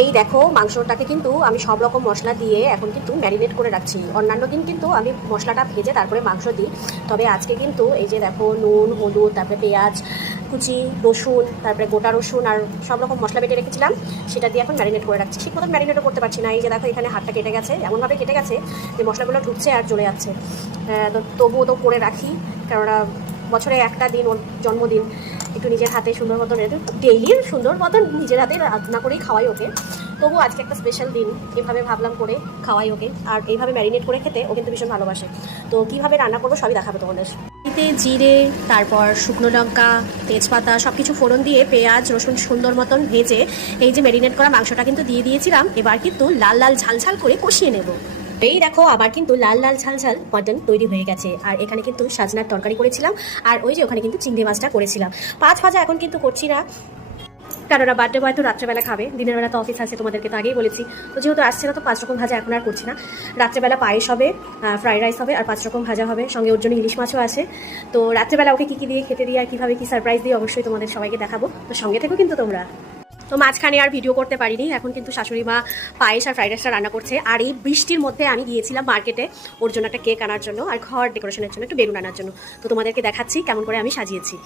এই দেখো মাংসটাকে কিন্তু আমি সব রকম মশলা দিয়ে এখন কিন্তু ম্যারিনেট করে রাখছি। অন্যান্য দিন কিন্তু আমি মশলাটা ভেজে তারপরে মাংস দিই, তবে আজকে কিন্তু এই যে দেখো নুন, হলুদ, তারপরে পেঁয়াজ কুচি, রসুন, তারপরে গোটা রসুন আর সব রকম মশলা বেটে রেখেছিলাম, সেটা দিয়ে এখন ম্যারিনেট করে রাখছি। ঠিক মতন ম্যারিনেটও করতে পারছি না, এই যে দেখো এখানে হাতটা কেটে গেছে, এমনভাবে কেটে গেছে যে মশলাগুলো ঢুকছে আর চলে যাচ্ছে। তো তবুও তো করে রাখি, কেননা বছরে একটা দিন ওর জন্মদিন, একটু নিজের হাতে সুন্দর মতন ডেইলির সুন্দর মতন নিজের হাতে রান্না করেই খাওয়াই ওকে। তবু আজকে একটা স্পেশাল দিন, এভাবে ভাবলাম করে খাওয়াই ওকে। আর এইভাবে ম্যারিনেট করে খেতে ও কিন্তু ভীষণ ভালোবাসে। তো কীভাবে রান্না করবো সবই দেখাবো তোমাদের। এতে জিরে, তারপর শুকনো লঙ্কা, তেজপাতা সব কিছু ফোড়ন দিয়ে পেঁয়াজ রসুন সুন্দর মতন ভেজে এই যে ম্যারিনেট করা মাংসটা কিন্তু দিয়ে দিয়েছিলাম। এবার কিন্তু লাল লাল ঝাল ঝাল করে কষিয়ে নেব। এই দেখো আবার কিন্তু লাল লাল ঝাল ঝাল মটন তৈরি হয়ে গেছে। আর এখানে কিন্তু সাজনার তরকারি করেছিলাম, আর ওই যে ওখানে কিন্তু চিংড়ি মাছটা করেছিলাম। পাঁচ ভাজা এখন কিন্তু করছি না, কারণ বার্থডে বয় তো রাত্রেবেলা খাবে, দিনের বেলা তো অফিস আছে, তোমাদেরকে তো আগেই বলেছি। তো যেহেতু আসছে না, তো 5 রকম ভাজা এখন আর করছি না। রাত্রেবেলা পায়েস হবে, ফ্রাইড রাইস হবে, আর 5 রকম ভাজা হবে, সঙ্গে ওর জন্য ইলিশ মাছও আছে। তো রাত্রেবেলা ওকে কী কী দিয়ে খেতে দিয়ে আর কীভাবে কী সারপ্রাইজ দিয়ে অবশ্যই তোমাদের সবাইকে দেখাবো, তো সঙ্গে থেকো কিন্তু তোমরা। তো মাঝখানে আর ভিডিও করতে পারিনি, এখন কিন্তু শাশুড়ি মা পায়েস আর ফ্রাইড রাইসটা রান্না করছে। আর এই বৃষ্টির মধ্যে আমি গিয়েছিলাম মার্কেটে ওর জন্য একটা কেক আনার জন্য আর ঘর ডেকোরেশনের জন্য একটু বেলুন আনার জন্য। তো তোমাদেরকে দেখাচ্ছি কেমন করে আমি সাজিয়েছি।